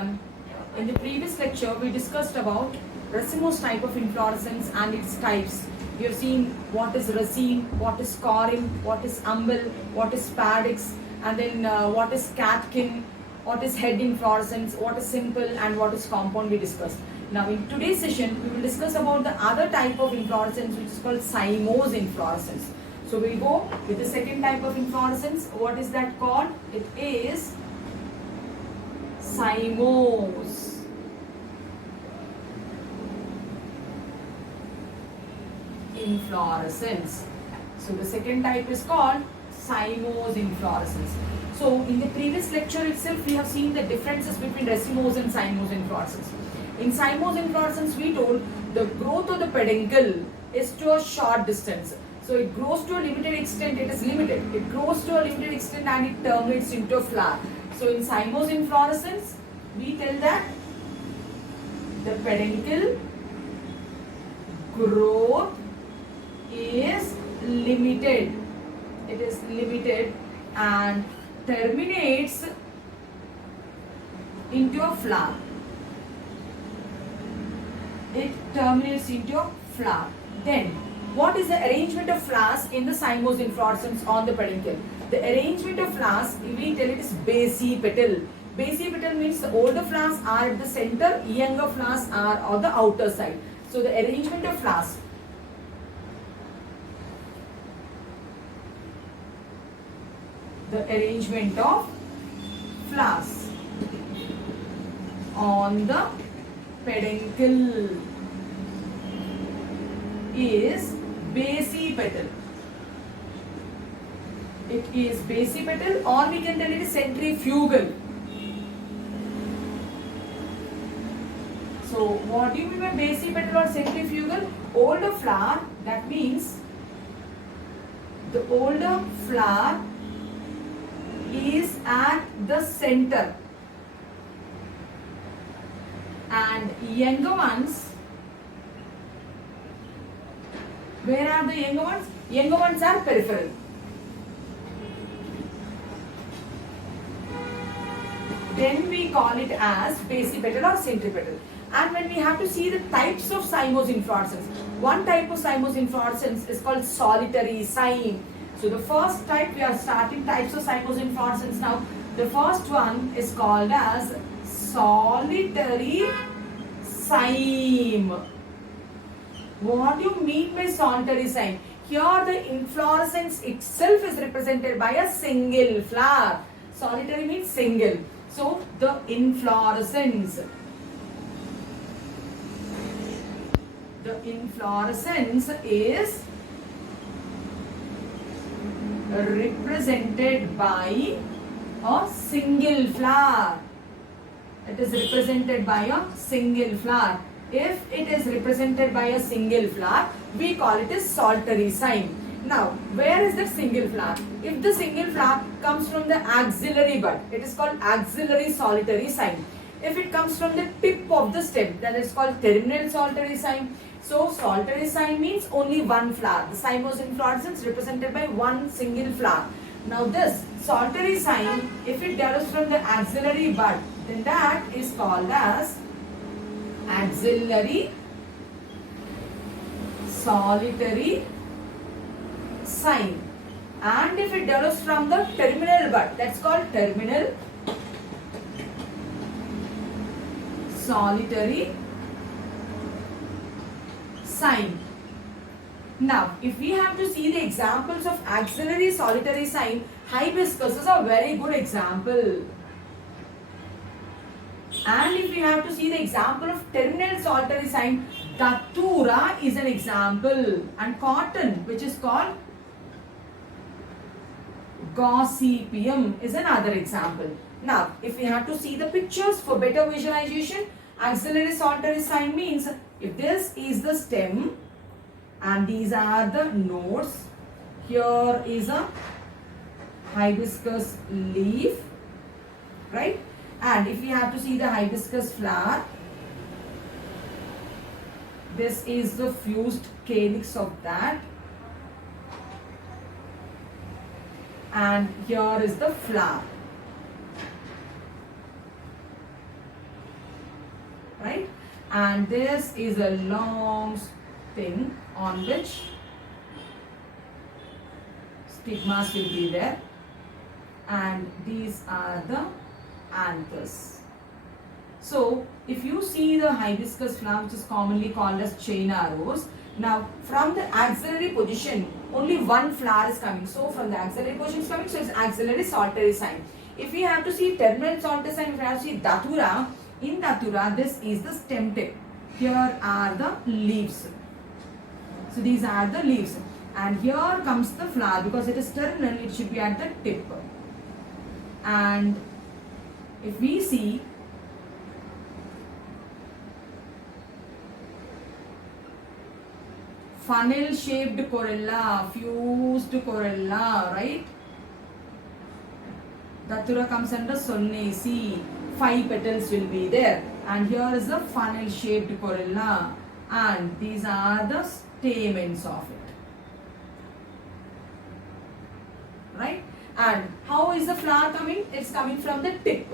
everyone. In the previous lecture, we discussed about racemose type of inflorescence and its types. We have seen what is raceme, what is corym, what is umbel, what is spadix, and then what is catkin, what is head inflorescence, what is simple, and what is compound we discussed. Now in today's session, we will discuss about the other type of inflorescence which is called cymose inflorescence. So we'll go with the second type of inflorescence. What is that called? It is cymose inflorescence. So the second type is called cymose inflorescence. So in the previous lecture itself, we have seen the differences between racemose and cymose inflorescence. In cymose inflorescence, we told the growth of the peduncle is to a short distance. So it grows to a limited extent, it is limited. It grows to a limited extent and it terminates into a flower. So in cymose inflorescence, we tell that the peduncle growth is limited. It is limited and terminates into a flower. It terminates into a flower. Then, what is the arrangement of flowers in the cymose inflorescence on the peduncle? The arrangement of flowers, we tell it is basipetal. Basipetal means the older flowers are at the center, younger flowers are on the outer side. So the arrangement of flowers. The arrangement of flowers on the peduncle is basipetal. It is basipetal, or we can tell it is centrifugal. So what do you mean by basipetal or centrifugal? Older flower, that means the older flower is at the center and younger ones, where are the younger ones? Younger ones are peripheral. Then we call it as basipetal or centripetal. And when we have to see the types of cymose inflorescence, one type of cymose inflorescence is called solitary cyme. So the first type, we are starting types of cymose inflorescence now. The first one is called as solitary cyme. What do you mean by solitary cyme? Here the inflorescence itself is represented by a single flower. Solitary means single. So the inflorescence is represented by a single flower. It is represented by a single flower. If it is represented by a single flower, we call it as solitary cyme. Now, where is the single flower? If the single flower comes from the axillary bud, it is called axillary solitary cyme. If it comes from the tip of the stem, then it is called terminal solitary cyme. So, solitary cyme means only one flower. The cymose inflorescence represented by one single flower. Now, this solitary cyme, if it develops from the axillary bud, then that is called as axillary solitary cyme. And if it develops from the terminal bud, that's called terminal solitary cyme. Now, if we have to see the examples of axillary solitary cyme, hibiscus is a very good example. And if we have to see the example of terminal solitary cyme, datura is an example, and cotton, which is called gossypium, is another example. Now, if we have to see the pictures for better visualization, axillary solitary cyme means if this is the stem and these are the nodes, here is a hibiscus leaf, right? And if we have to see the hibiscus flower, this is the fused calyx of that, and here is the flower. and this is a long thing on which stigmas will be there, and these are the anthers. So if you see the hibiscus flower, which is commonly called as China rose, now from the axillary position only one flower is coming. So from the axillary position is coming, so it's axillary solitary cyme. If we have to see terminal solitary cyme, if we have to see Datura, in Datura this is the stem tip. Here are the leaves. So these are the leaves, and here comes the flower. Because it is terminal, it should be at the tip. And if we see funnel shaped corolla, fused corolla, right? Datura comes under Solanaceae. 5 petals will be there, and here is the funnel shaped corolla, and these are the stamens of it, right? And how is the flower coming? It's coming from the tip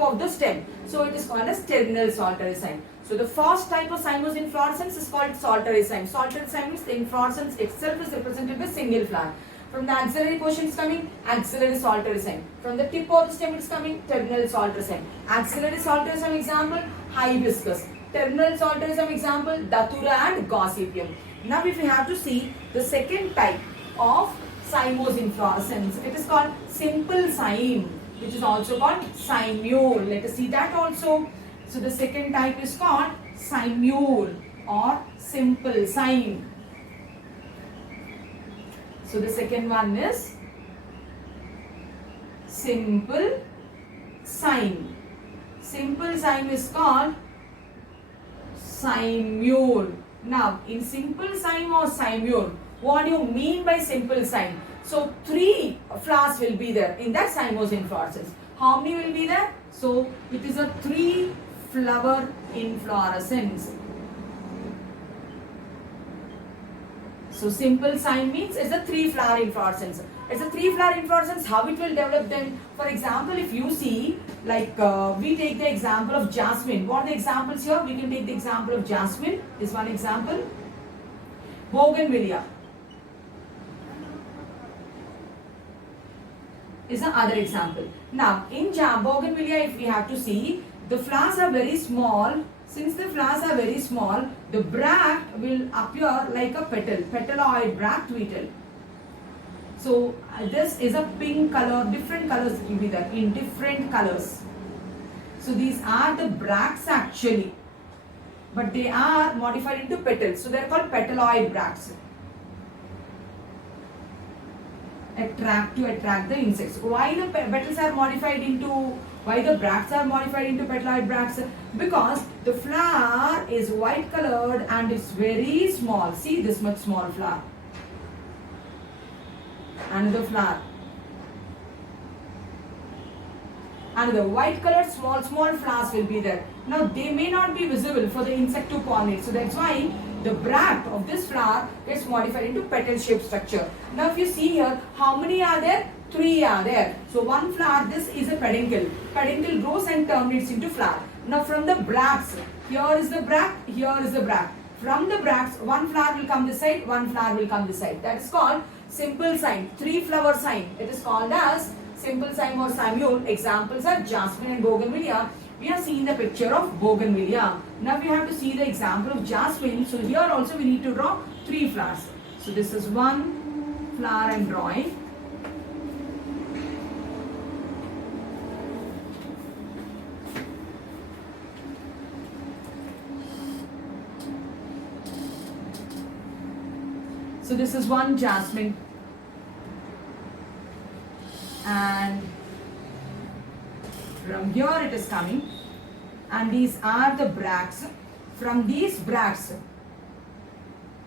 of the stem. So it is called as terminal solitary cyme. So the first type of cymose inflorescence is called solitary cyme. Solitary cyme means the inflorescence itself is represented by single flower. From the axillary portion is coming axillary solitary cyme. From the tip of the stem it is coming terminal solitary cyme. Axillary solitary cyme example hibiscus. Terminal solitary cyme example Datura and Gossypium. Now if we have to see the second type of cymose inflorescence, it is called simple cyme, which is also called cymule. Let us see that also. So the second type is called cymule or simple cyme. So the second one is simple cyme. Simple cyme is called cymule. Now in simple cyme or cymule, what do you mean by simple cyme? So 3 flowers will be there in that cymose inflorescence. How many will be there? So it is a 3 flower inflorescence. So simple cyme means it's a 3 flower inflorescence. It's a 3 flower inflorescence. How it will develop then? For example, if you see, like we take the example of jasmine. What are the examples here? We can take the example of jasmine. Is one example. Bougainvillea is the other example. Now in Bougainvillea, if we have to see, the flowers are very small. Since the flowers are very small, the bract will appear like a petal, petaloid bract petal. So this is a pink color, different colors will be there in different colors. So these are the bracts actually, but they are modified into petals. So they are called petaloid bracts. To attract the insects. Why the petals are modified into, why the bracts are modified into petaloid bracts? Because the flower is white colored and it's very small. See this much small flower. Another flower. And the white colored small flowers will be there. Now they may not be visible for the insect to pollinate. So that's why the bract of this flower gets modified into petal shaped structure. Now if you see here, how many are there? 3 are there. So one flower, this is a peduncle. Peduncle grows and terminates into flower. Now from the bracts, here is the bract, here is the bract. From the bracts, one flower will come this side, one flower will come this side. That is called simple cyme, 3 flower cyme. It is called as simple cyme or cymule. Examples are jasmine and bougainvillea. We have seen the picture of bougainvillea. Now we have to see the example of jasmine. So here also we need to draw 3 flowers. So this is one flower I am drawing. So this is one jasmine, and from here it is coming, and these are the bracts. From these bracts,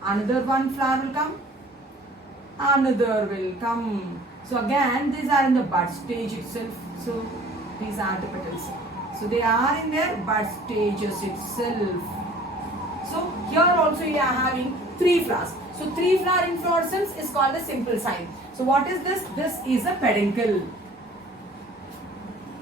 another one flower will come, another will come. So again, these are in the bud stage itself. So these are the petals. So they are in their bud stages itself. So here also you are having 3 flowers. So 3 flower inflorescence is called a simple cyme. So what is this? This is a peduncle.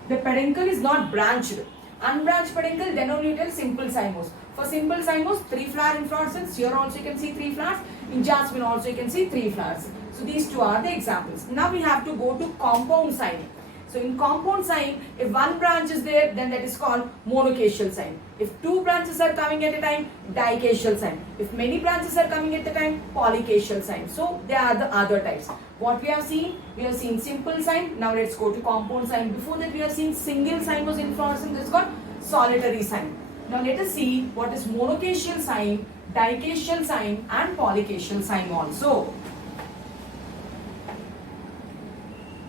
The peduncle is not branched. Unbranched peduncle, then only it is simple cymose. For simple cymos, 3 flower inflorescence. Here also you can see 3 flowers. In jasmine also you can see 3 flowers. So these two are the examples. Now we have to go to compound cyme. So in compound cyme, if one branch is there, then that is called monocacial cyme. If two branches are coming at a time, dicacial cyme. If many branches are coming at a time, polycacial cyme. So they are the other types. What we have seen? We have seen simple cyme. Now let's go to compound cyme. Before that we have seen single cymos inflorescence. This is called solitary cyme. Now let us see what is monocacial cyme, dicacial cyme and polycacial cyme also.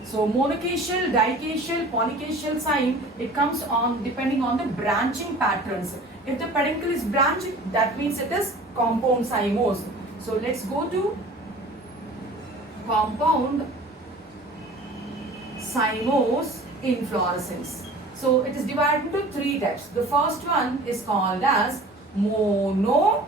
So monocacial, dicacial, polycacial cyme, it comes on depending on the branching patterns. If the peduncle is branching, that means it is compound cymose. So let's go to compound cymose inflorescence. So it is divided into 3 types. The first one is called as monocacial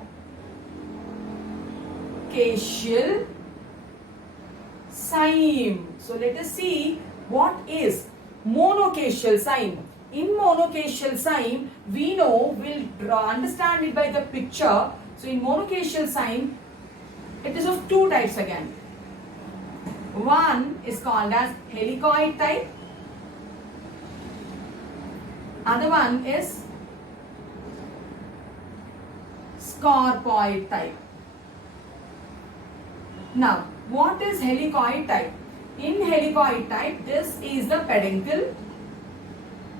cyme. So let us see what is monocacial cyme. In monocacial cyme, we know, we'll understand it by the picture. So in monocacial cyme, it is of 2 types again. One is called as helicoid type. Other one is scarpoid type. Now, what is helicoid type? In helicoid type, this is the peduncle.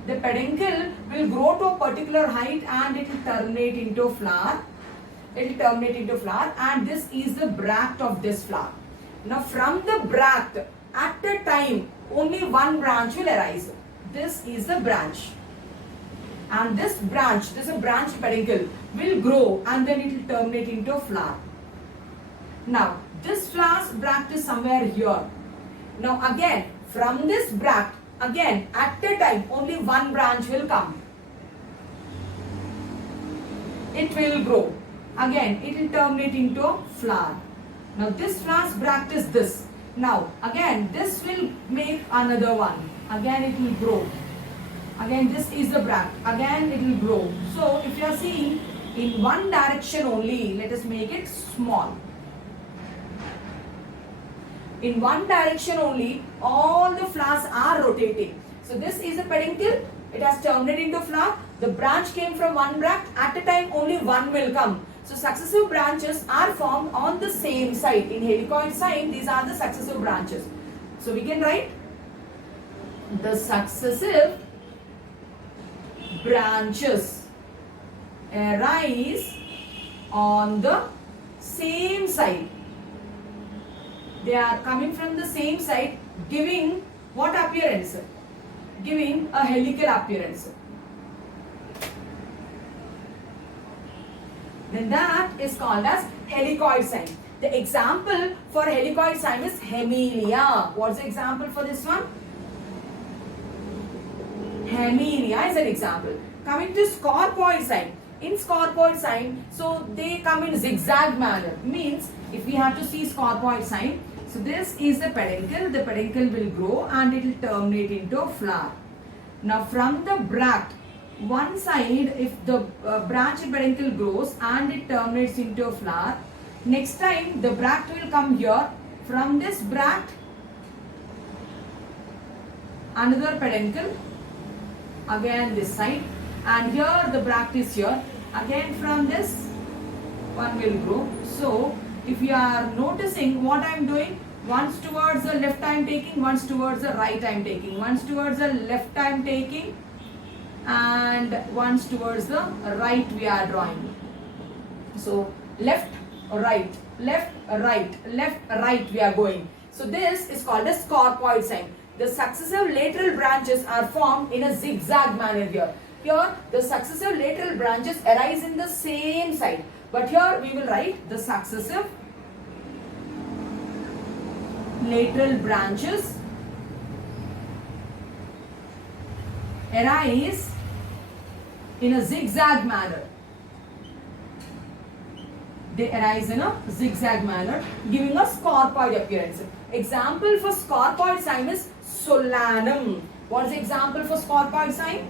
The peduncle will grow to a particular height and it will terminate into a flower. It will terminate into a flower, and this is the bract of this flower. Now from the bract, at a time, only one branch will arise. This is the branch. And this branch, this is a branch peduncle, will grow and then it will terminate into a flower. Now, this flower's bract is somewhere here. Now again, from this bract, again at a time, only one branch will come. It will grow. Again, it will terminate into a flower. Now this flower's bract is this. Now again, this will make another one. Again it will grow. Again this is the bract. Again it will grow. So if you are seeing in one direction only, let us make it small. In one direction only, all the flowers are rotating. So this is a peduncle. It has terminated into flower. The branch came from one bract. At a time, only one will come. So successive branches are formed on the same side. In helicoid cyme, these are the successive branches. So we can write the successive branches arise on the same side. They are coming from the same side, giving what appearance? Giving a helical appearance. Then that is called as helicoid cyme. The example for helicoid cyme is Hemilia. What's the example for this one? Hemilia is an example. Coming to scarpoid cyme. In scarpoid cyme, so they come in zigzag manner. Means if we have to see scarpoid cyme, so this is the peduncle. The peduncle will grow and it will terminate into a flower. Now from the bract, one side, if the branch peduncle grows and it terminates into a flower, next time the bract will come here. From this bract, another peduncle, again this side, and here the bract is here. Again from this, one will grow. So if you are noticing what I am doing, once towards the left I am taking, once towards the right I am taking, once towards the left I am taking, and once towards the right we are drawing. So left, right, left, right, left, right we are going. So this is called a scarpoid cyme. The successive lateral branches are formed in a zigzag manner here. Here the successive lateral branches arise in the same side. But here we will write the successive lateral branches arise in a zigzag manner. They arise in a zigzag manner, giving a scarpoid appearance. Example for scarpoid cyme is Solanum. What is the example for scarpoid cyme?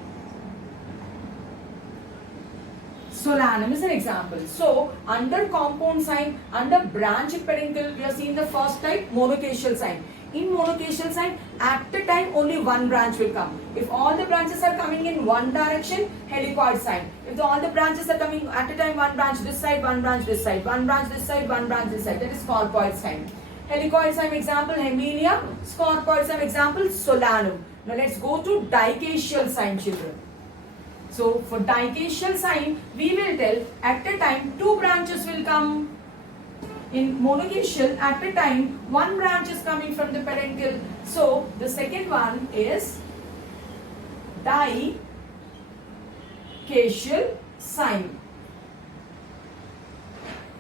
Solanum is an example. So, under compound sign, under branched peduncle, we have seen the first type, monocacial sign. In monocacial sign, at a time only one branch will come. If all the branches are coming in one direction, helicoid sign. If all the branches are coming at a time, one branch this side, one branch this side, one branch this side, one branch this side, that is scorpoid sign. Helicoid sign example, Hemilia. Scorpoid sign example, Solanum. Now let's go to dicacial sign, children. So for dicacial sign, we will tell at a time two branches will come. In monocacial, at a time one branch is coming from the peduncle. So the second one is dicacial sign.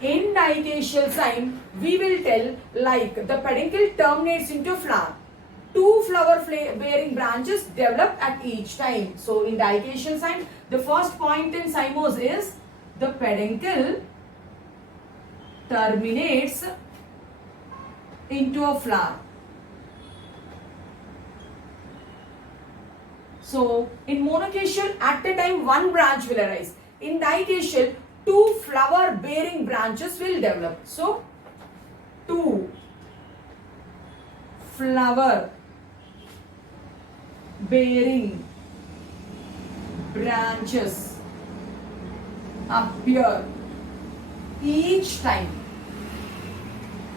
In dicacial sign, we will tell like the peduncle terminates into flower. Two flower bearing branches develop at each time. So in dicacial sign, the first point in cymose is the peduncle terminates into a flower. So in monocacial, at a time one branch will arise. In dicacial, two flower bearing branches will develop. So two flower bearing branches appear each time,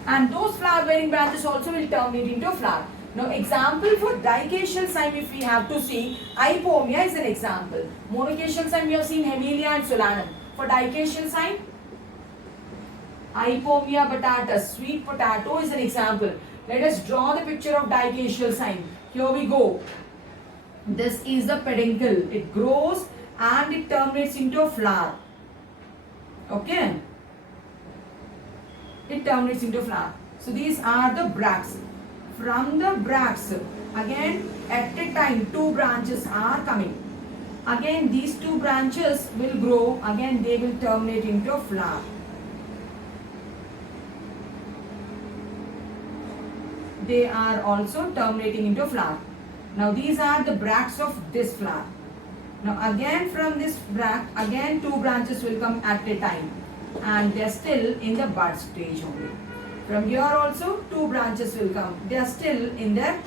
and those flower bearing branches also will terminate into flower. Now example for dicacial sign, if we have to see, Ipomia is an example. Monocacial sign we have seen Hemilia and Solanum. For dicacial sign, Ipomia batatas, sweet potato is an example. Let us draw the picture of dicacial sign. Here we go. This is the peduncle. It grows and it terminates into a flower. Okay. It terminates into flower. So these are the bracts. From the bracts, again at a time two branches are coming. Again these two branches will grow. Again they will terminate into a flower. They are also terminating into flower. Now these are the bracts of this flower. Now again from this bract, again two branches will come at a time, and they are still in the bud stage only. From here also two branches will come. They are still in their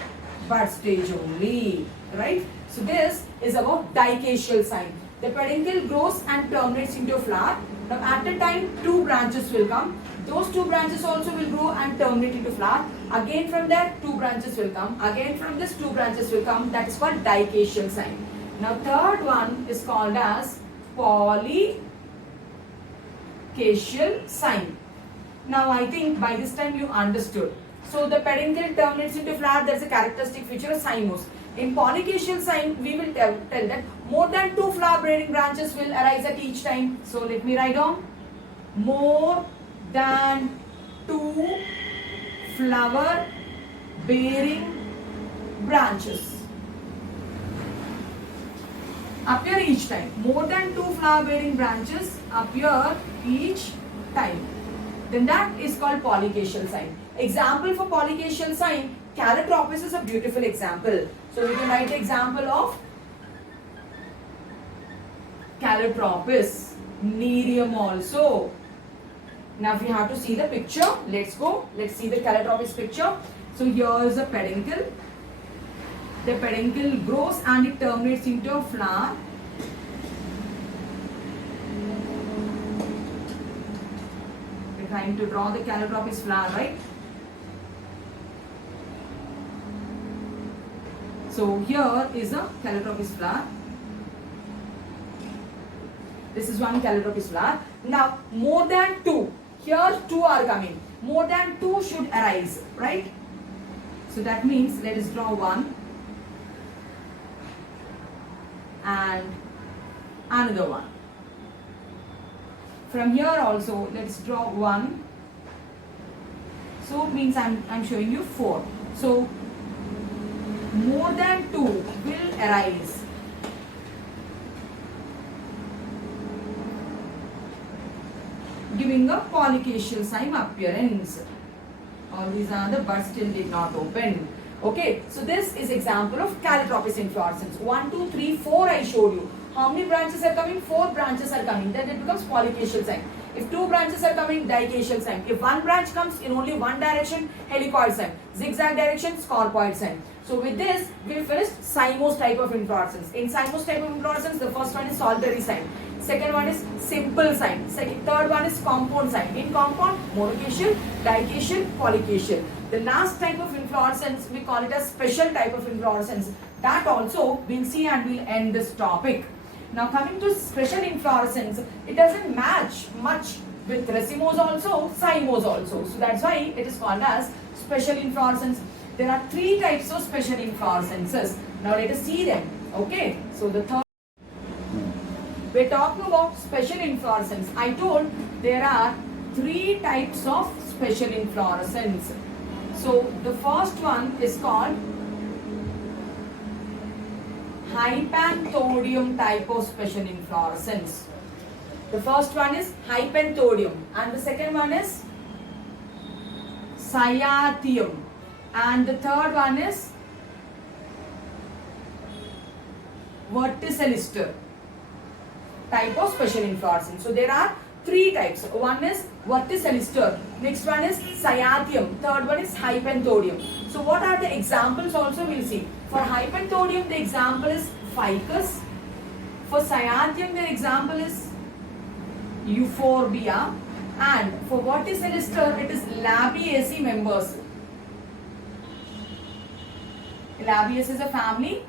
bud stage only. Right? So this is about dicacial sign. The peduncle grows and terminates into a flower. Now at a time two branches will come. Those two branches also will grow and terminate into flower. Again from there two branches will come. Again from this two branches will come. That is called dicacial sign. Now third one is called as polycacial sign. Now I think by this time you understood. So the peduncle terminates into flower. That is a characteristic feature of cymose. In polycacial sign, we will tell that more than two flower bearing branches will arise at each time. So let me write down. More than two flower bearing branches appear each time. More than two flower bearing branches appear each time. Then that is called polycacial sign. Example for polycacial sign, Calotropis is a beautiful example. So we can write the example of Calotropis, Nerium also. Now if you have to see the picture, let's go. Let's see the Calotropis picture. So here is a peduncle. The peduncle grows and it terminates into a flower. We're trying to draw the Calotropis flower, right? So here is a Calotropis flower. This is one Calotropis flower. Now more than two. Here two are coming. More than two should arise, right? So that means let us draw one and another one. From here also let's draw one. So means I'm showing you four. So more than two will arise. Giving a polycacial sign appearance. All these are the buds still did not open. Okay, so this is example of Calotropis inflorescence. 1, 2, 3, 4 I showed you. How many branches are coming? 4 branches are coming. Then it becomes polycacial cyme. If 2 branches are coming, dicacial cyme. If 1 branch comes in only one direction, helicoid cyme. Zigzag direction, scorpoid cyme. So with this, we finished cymose type of inflorescence. In cymose type of inflorescence, the first one is solitary cyme. Second one is simple cyme. Third one is compound cyme. In compound, monocacial, dicacial, polycacial. The last type of inflorescence, we call it a special type of inflorescence. That also we'll see and we'll end this topic. Now coming to special inflorescence, it doesn't match much with racemose also, cymose also. So that's why it is called as special inflorescence. There are 3 types of special inflorescences. Now let us see them. Okay. So the third, we're talking about special inflorescence. I told there are 3 types of special inflorescence. So the first one is called hypanthodium type of special inflorescence. The first one is hypanthodium and the second one is cyathium and the third one is verticillister type of special inflorescence. So there are 3 types. One is verticillister, next one is cyathium, third one is hypanthodium. So what are the examples also we'll see. For hypanthodium the example is ficus. For cyathium the example is euphorbia and for verticillister it is Labiaceae members. Labiaceae is a family.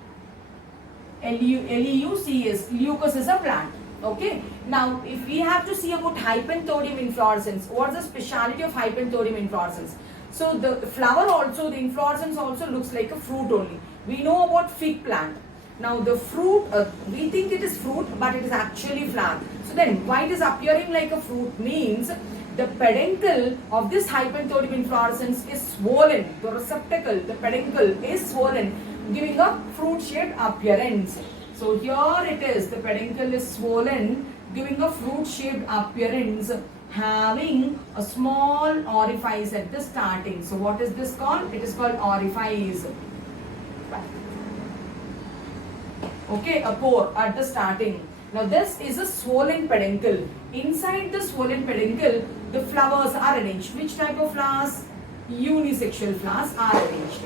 Leucus, leucus is a plant. Okay. Now, if we have to see about hypanthodium inflorescence, what's the speciality of hypanthodium inflorescence? So, the flower also, the inflorescence also looks like a fruit only. We know about fig plant. Now, the fruit, we think it is fruit, but it is actually flower. So, then why it is appearing like a fruit means the peduncle of this hypanthodium inflorescence is swollen. The receptacle, the peduncle is swollen, giving a fruit-shaped appearance. So here it is, the peduncle is swollen, giving a fruit-shaped appearance, having a small orifice at the starting. So what is this called? It is called orifice. Okay, a pore at the starting. Now this is a swollen peduncle. Inside the swollen peduncle, the flowers are arranged. Which type of flowers? Unisexual flowers are arranged.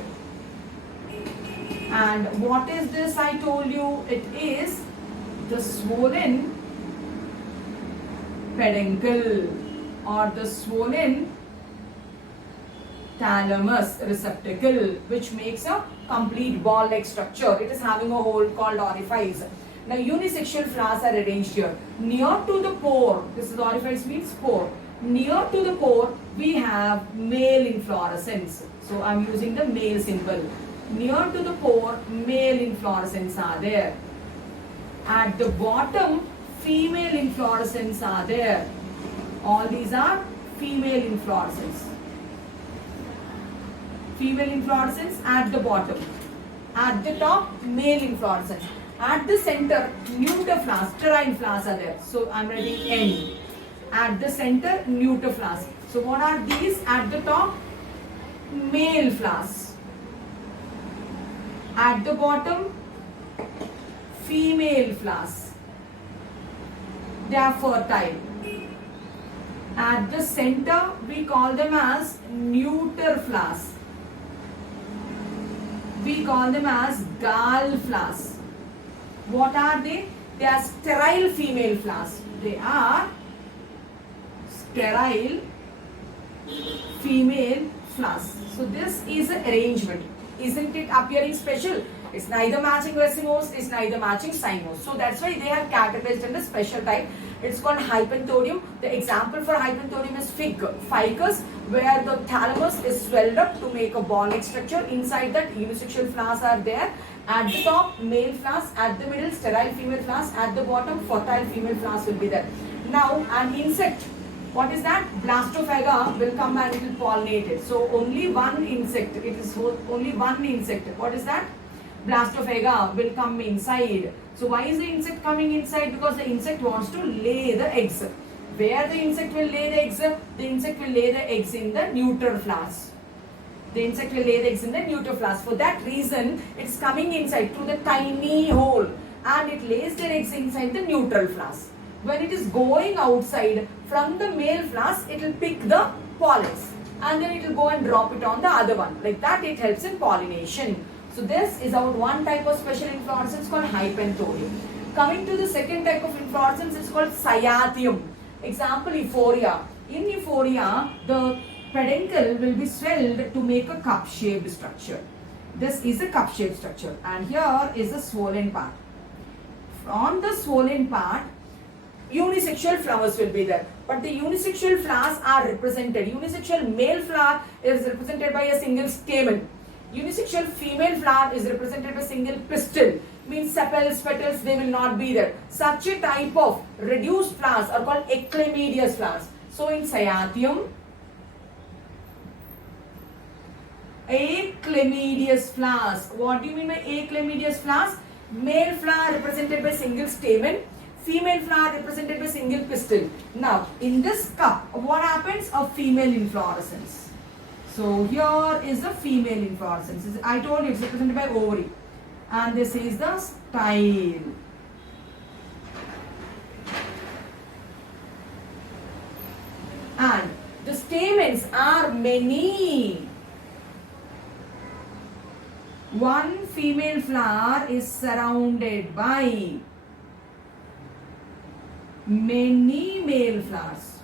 And what is this I told you? It is the swollen peduncle or the swollen thalamus receptacle, which makes a complete ball-like structure. It is having a hole called orifice. Now unisexual flowers are arranged here. Near to the pore, this is orifice means pore. Near to the pore, we have male inflorescence. So I am using the male symbol. Near to the pore, male inflorescence are there. At the bottom, female inflorescence are there. All these are female inflorescence. Female inflorescence at the bottom. At the top, male inflorescence. At the center, neuter flowers, sterile flowers are there. So I am writing N. At the center, neuter flowers. So what are these? At the top, male flowers. At the bottom, female flowers. They are fertile. At the center, we call them as neuter flowers. We call them as gall flowers. What are they? They are sterile female flowers. They are sterile female flowers. So this is an arrangement. Isn't it appearing special? It's neither matching racemose, it's neither matching cymose. So that's why they have categorized in a special type. It's called hypanthodium. The example for hypanthodium is ficus, where the thalamus is swelled up to make a ball-like structure. Inside that, unisexual flowers are there. At the top, male flowers. At the middle, sterile female flowers. At the bottom, fertile female flowers will be there. Now, an insect. What is that? Blastophaga will come and it will pollinate it. So only one insect. It is only one insect. What is that? Blastophaga will come inside. So why is the insect coming inside? Because the insect wants to lay the eggs. Where the insect will lay the eggs? The insect will lay the eggs in the neuter flowers. The insect will lay the eggs in the neuter flowers. For that reason, it's coming inside through the tiny hole. and it lays their eggs inside the neutral flask. When it is going outside from the male flask, it will pick the pollens and then it will go and drop it on the other one. Like that, it helps in pollination. So this is our one type of special inflorescence called Hypanthodium. Coming to the second type of inflorescence, it's called Cyathium. Example, Euphoria. In Euphoria, the peduncle will be swelled to make a cup-shaped structure. This is a cup-shaped structure, and here is the swollen part. On the swollen part, unisexual flowers will be there, but the unisexual flowers are represented. Unisexual male flower is represented by a single stamen. Unisexual female flower is represented by single pistil. Means sepals, petals, they will not be there. Such a type of reduced flowers are called eclemadious flowers. So in Cyathium, eclemadious flowers. What do you mean by eclemadious flowers? Male flower represented by single stamen, female flower represented by single pistil. Now, in this cup, what happens? A female inflorescence. So here is the female inflorescence. I told you it's represented by ovary. And this is the style. And the stamens are many. One female flower is surrounded by many male flowers.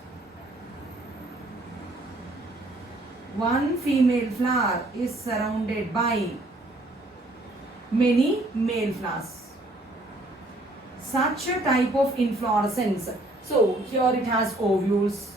One female flower is surrounded by many male flowers. Such a type of inflorescence. So here it has ovules.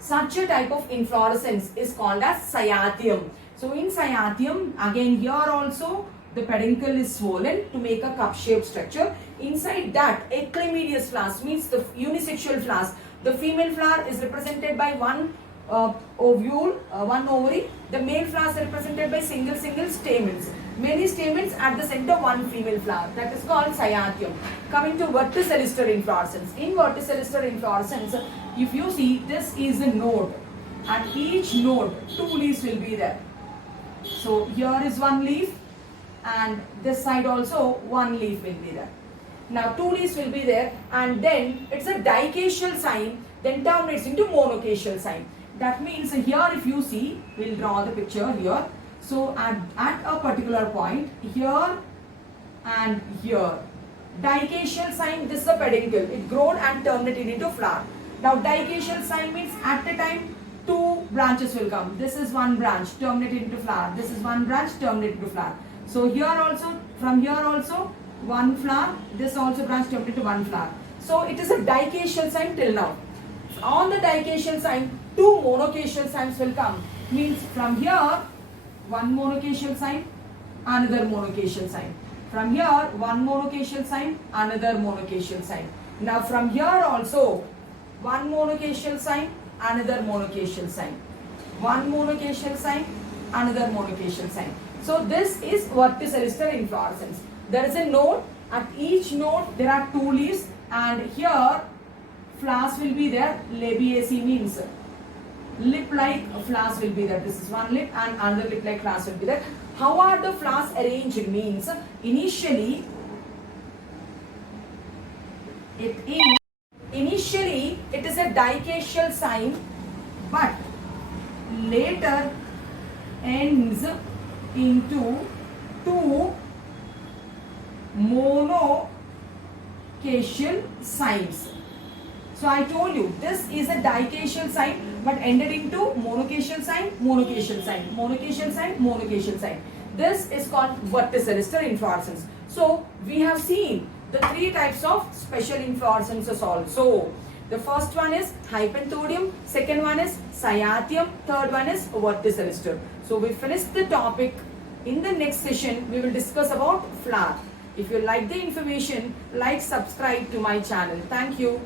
Such a type of inflorescence is called as Cyathium. So in Cyathium, again here also the peduncle is swollen to make a cup-shaped structure. Inside that, eclemadious flowers means the unisexual flowers. The female flower is represented by one ovule, one ovary. The male flowers are represented by single stamens. Many stamens at the center, one female flower. That is called Cyathium. Coming to verticillister inflorescence. In verticillister inflorescence, if you see, this is a node. At each node, two leaves will be there. So here is one leaf, and this side also one leaf will be there. Now two leaves will be there, and then it's a dicacial sign, then terminates into monocacial sign. That means here if you see, we'll draw the picture here. So at a particular point, here and here, dicacial sign, this is a peduncle. It grown and terminated into flower. Now dicacial sign means at a time two branches will come. This is one branch terminated into flower. This is one branch terminated into flower. So here also, from here also one flower. This also branch terminated into one flower. So it is a dicacial sign till now. On the dicacial sign, two monocacial signs will come. Means from here one monocacial sign, another monocacial sign. From here one monocacial sign, another monocacial sign. Now from here also one monocacial sign, another monocacial sign. One monocacial sign, another monocacial sign. So this is verticillister inflorescence. There is a node. At each node there are two leaves, and here flowers will be there. Labiaceae means lip-like flowers will be there. This is one lip and another lip-like flowers will be there. How are the flowers arranged? Means initially it is a dicacial sign, but later ends into two monocacial signs. So I told you this is a dicacial sign but ended into monocacial sign, monocacial sign, monocacial sign, monocacial sign. This is called verticillister inflorescence. So we have seen the three types of special inflorescences also. The first one is Hypanthodium, second one is Cyathium, third one is verticillister. So we finished the topic. In the next session, we will discuss about flower. If you like the information, like, subscribe to my channel. Thank you.